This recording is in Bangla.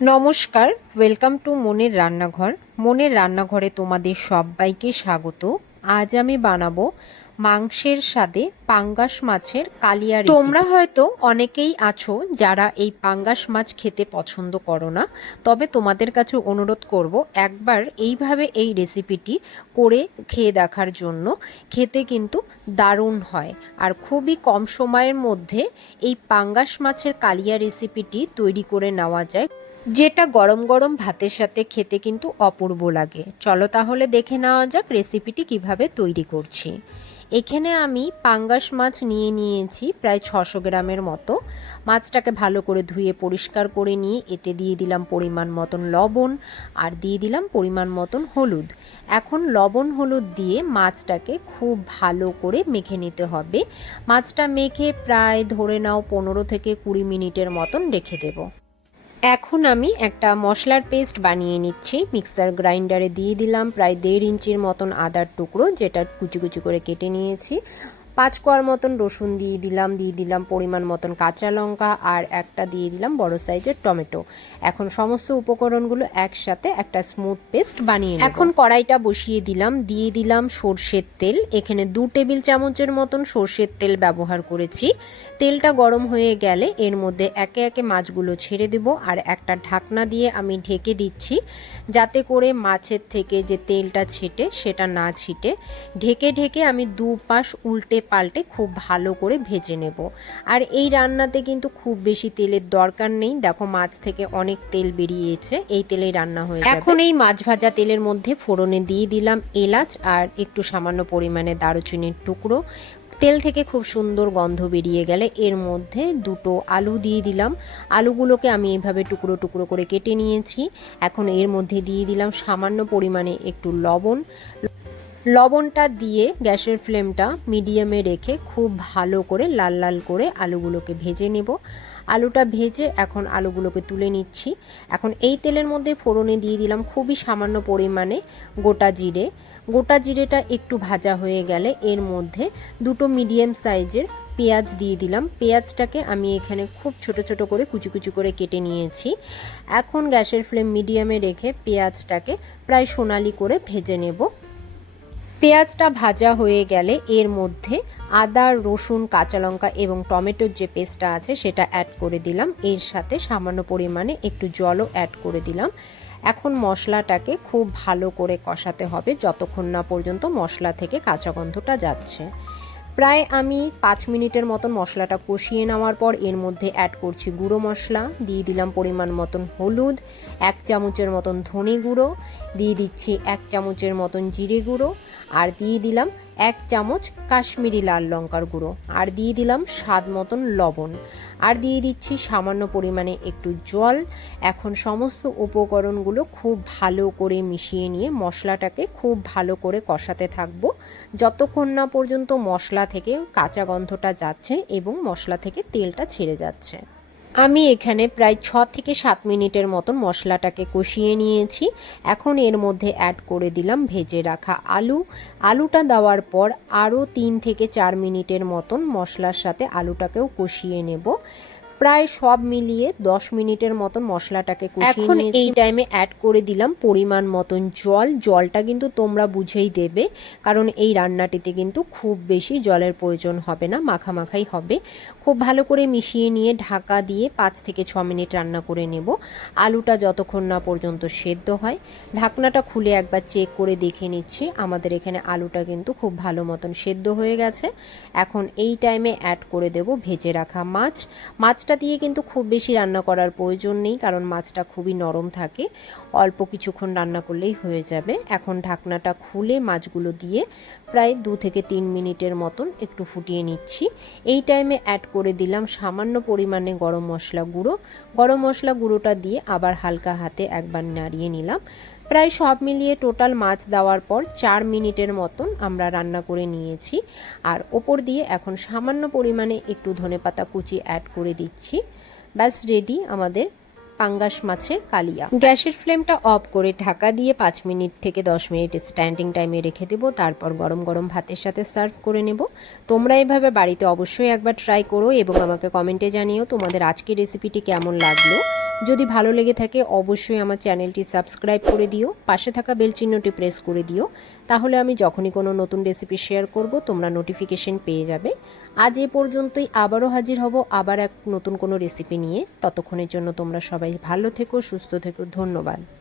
নমস্কার ওয়েলকাম টু মনের রান্নাঘর। মনের রান্নাঘরে তোমাদের সবাইকে স্বাগত। আজ আমি বানাবো মাংসের স্বাদে পাঙ্গাস মাছের কালিয়া তোমরা হয়তো অনেকেই আছো যারা এই পাঙ্গাস মাছ খেতে পছন্দ করো না, তবে তোমাদের কাছে অনুরোধ করব একবার এইভাবে এই রেসিপিটি করে খেয়ে দেখার জন্য। খেতে কিন্তু দারুণ হয়। আর খুবই কম সময়ের মধ্যে এই পাঙ্গাস মাছের কালিয়া রেসিপিটি তৈরি করে নেওয়া যায়। যেটা গরম গরম ভাতের সাথে খেতে কিন্তু অপূর্ব লাগে। চলো তাহলে দেখে নেওয়া যাক রেসিপিটি কীভাবে তৈরি করছি। এখানে আমি পাঙ্গাস মাছ নিয়ে নিয়েছি প্রায় ছশো গ্রামের মতো। মাছটাকে ভালো করে ধুয়ে পরিষ্কার করে নিয়ে এতে দিয়ে দিলাম পরিমাণ মতন লবণ আর দিয়ে দিলাম পরিমাণ মতন হলুদ। এখন লবণ হলুদ দিয়ে মাছটাকে খুব ভালো করে মেখে নিতে হবে। মাছটা মেখে প্রায় ধরে নাও পনেরো থেকে কুড়ি মিনিটের মতন রেখে দেবো। এখন আমি একটা মশলার পেস্ট বানিয়ে নিচ্ছি। মিক্সার গ্রাইন্ডারে দিয়ে দিলাম প্রায় দেড় ইঞ্চির মতন আদার টুকরো, যেটা কুচি কুচি করে কেটে নিয়েছি। পাঁচ কোয়ার মতন রসুন দিয়ে দিলাম দিয়ে দিলাম পরিমাণ মতন কাঁচা লঙ্কা আর একটা দিয়ে দিলাম বড় সাইজের টমেটো। এখন সমস্ত উপকরণগুলো একসাথে একটা স্মুথ পেস্ট বানিয়ে এখন কড়াইটা বসিয়ে দিলাম, দিয়ে দিলাম সর্ষের তেল। এখানে দু টেবিল চামচের মতন সর্ষের তেল ব্যবহার করেছি। তেলটা গরম হয়ে গেলে এর মধ্যে একে একে মাছগুলো ছেড়ে দেব আর একটা ঢাকনা দিয়ে আমি ঢেকে দিচ্ছি যাতে করে মাছের থেকে যে তেলটা ছিটে সেটা না ছিটে। ঢেকে ঢেকে আমি দু পাশ উল্টে পাল্টে খুব ভালো করে ভেজে নেব। আর এই রান্নাতে কিন্তু খুব বেশি তেলের দরকার নেই। দেখো মাছ থেকে অনেক তেল বেরিয়েছে, এই তেলেই রান্না হয়ে এখন এই মাছ ভাজা তেলের মধ্যে ফোড়নে দিয়ে দিলাম এলাচ আর একটু সামান্য পরিমাণে দারুচিনির টুকরো। তেল থেকে খুব সুন্দর গন্ধ বেরিয়ে গেলে এর মধ্যে দুটো আলু দিয়ে দিলাম। আলুগুলোকে আমি এইভাবে টুকরো টুকরো করে কেটে নিয়েছি। এখন এর মধ্যে দিয়ে দিলাম সামান্য পরিমাণে একটু লবণ। লবণটা দিয়ে গ্যাসের ফ্লেমটা মিডিয়ামে রেখে খুব ভালো করে লাল লাল করে আলুগুলোকে ভেজে নেব। আলুটা ভেজে এখন আলুগুলোকে তুলে নিচ্ছি। এখন এই তেলের মধ্যে ফোড়নে দিয়ে দিলাম খুবই সামান্য পরিমাণে গোটা জিরে। গোটা জিরেটা একটু ভাজা হয়ে গেলে এর মধ্যে দুটো মিডিয়াম সাইজের পেঁয়াজ দিয়ে দিলাম। পেঁয়াজটাকে আমি এখানে খুব ছোট ছোট করে কুচি কুচি করে কেটে নিয়েছি। এখন গ্যাসের ফ্লেম মিডিয়ামে রেখে পেঁয়াজটাকে প্রায় সোনালি করে ভেজে নেব। পেঁয়াজটা ভাজা হয়ে গেলে এর মধ্যে আদা, রসুন, কাঁচা লঙ্কা এবং টমেটোর যে পেস্টটা আছে সেটা অ্যাড করে দিলাম। এর সাথে সামান্য পরিমাণে একটু জলও অ্যাড করে দিলাম। এখন মশলাটাকে খুব ভালো করে কষাতে হবে যতক্ষণ না পর্যন্ত মশলা থেকে কাঁচা গন্ধটা যাচ্ছে। প্রায় আমি পাঁচ মিনিটের মতন মশলাটা কষিয়ে নেওয়ার পর এর মধ্যে অ্যাড করছি গুঁড়ো মশলা। দিয়ে দিলাম পরিমাণ মতন হলুদ, এক চামচের মতন ধনে গুঁড়ো, দিয়ে দিচ্ছি এক চামচের মতন জিরে গুঁড়ো, আর দিয়ে দিলাম এক চামচ কাশ্মীরি লাল লঙ্কার গুঁড়ো, আর দিয়ে দিলাম স্বাদ মতন লবণ। আর দিয়ে দিচ্ছি সামান্য পরিমাণে একটু জল। এখন সমস্ত উপকরণগুলো খুব ভালো করে মিশিয়ে নিয়ে মশলাটাকে খুব ভালো করে কষাতে থাকব। যতক্ষণ না পর্যন্ত মশলা থেকে কাঁচা গন্ধটা যাচ্ছে এবং মশলা থেকে তেলটা ছেড়ে যাচ্ছে। আমি এখানে প্রায় ছ থেকে সাত মিনিটের মতন মশলাটাকে কষিয়ে নিয়েছি। এখন এর মধ্যে অ্যাড করে দিলাম ভেজে রাখা আলু। আলুটা দেওয়ার পর আরও তিন থেকে চার মিনিটের মতন মশলার সাথে আলুটাকেও কষিয়ে নেব। প্রায় সব মিলিয়ে দশ মিনিটের মতন মশলাটাকে কষিয়ে এখন এই টাইমে অ্যাড করে দিলাম পরিমাণ মতন জল। জলটা কিন্তু তোমরা বুঝেই দেবে কারণ এই রান্নাটিতে কিন্তু খুব বেশি জলের প্রয়োজন হবে না মাখামাখাই হবে। খুব ভালো করে মিশিয়ে নিয়ে ঢাকা দিয়ে পাঁচ থেকে ছ মিনিট রান্না করে নেব। আলুটা যতক্ষণ না পর্যন্ত সেদ্ধ হয়। ঢাকনাটা খুলে একবার চেক করে দেখে নিচ্ছি। আমাদের এখানে আলুটা কিন্তু খুব ভালো মতন সেদ্ধ হয়ে গেছে। এখন এই টাইমে অ্যাড করে দেব ভেজে রাখা মাছ। মাছ মাছটা দিয়ে কিন্তু খুব বেশি রান্না করার প্রয়োজন নেই, কারণ মাছটা খুবই নরম থাকে। অল্প কিছুক্ষণ রান্না করলেই হয়ে যাবে। এখন ঢাকনাটা খুলে মাছগুলো দিয়ে প্রায় দু থেকে তিন মিনিটের মতন একটু ফুটিয়ে নিচ্ছি। এই টাইমে অ্যাড করে দিলাম সামান্য পরিমাণে গরম মশলা গুঁড়ো। গরম মশলা গুঁড়োটা দিয়ে আবার হালকা হাতে একবার নাড়িয়ে নিলাম। প্রায় সব মিলিয়ে টোটাল মাছ দেওয়ার পর চার মিনিটের মতন আমরা রান্না করে নিয়েছি। আর ওপর দিয়ে এখন সামান্য পরিমাণে একটু ধনেপাতা কুচি অ্যাড করে দিচ্ছি। ব্যাস রেডি আমাদের পাঙ্গাস মাছের কালিয়া। গ্যাসের ফ্লেমটা অফ করে ঢাকা দিয়ে পাঁচ মিনিট থেকে দশ মিনিট স্ট্যান্ডিং টাইমে রেখে দেবো। তারপর গরম গরম ভাতের সাথে সার্ভ করে নেব। তোমরা এভাবে বাড়িতে অবশ্যই একবার ট্রাই করো এবং আমাকে কমেন্টে জানিও তোমাদের আজকের রেসিপিটি কেমন লাগল। যদি ভালো লেগে থাকে, অবশ্যই আমার চ্যানেলটি সাবস্ক্রাইব করে দিও, পাশে থাকা বেল চিহ্নটি প্রেস করে দিও। তাহলে আমি যখনই কোনো নতুন রেসিপি শেয়ার করব, তোমরা নোটিফিকেশন পেয়ে যাবে। আজ এ পর্যন্তই, আবারও হাজির হব আবার এক নতুন কোনো রেসিপি নিয়ে। ততক্ষণের জন্য তোমরা সবাই ভালো থেকো, সুস্থ থেকো, ধন্যবাদ।